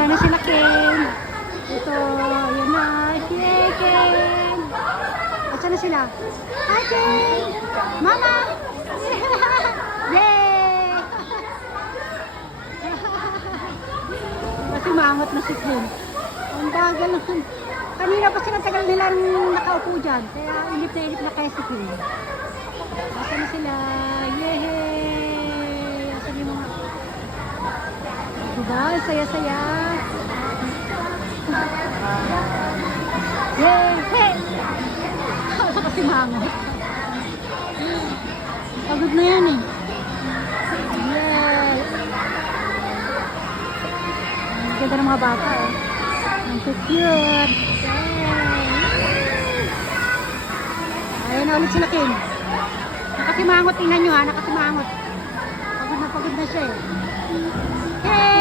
Ganda na sila, Ken. Ito, yun na. Yay, Ken. Asan na sila? Hi, Ken. Mama. Yay. Kasi maangot na si Ken. Ang bagal naman. Kanina pa sila tagal nilang nakaupo dyan. Kaya ilip na kaya si Ken. Asan na sila? Yay! Asan yung mga... Diba? Saya-saya. Yay! Hey! Kasi mangot. Pagod na yan eh. Yay! Ang ganda ng mga bata eh. Ang cute. Yay! Ayan na ulit sila, King. Nakasimangot, tingnan nyo ha, nakasimangot. Pagod na siya eh. Hey!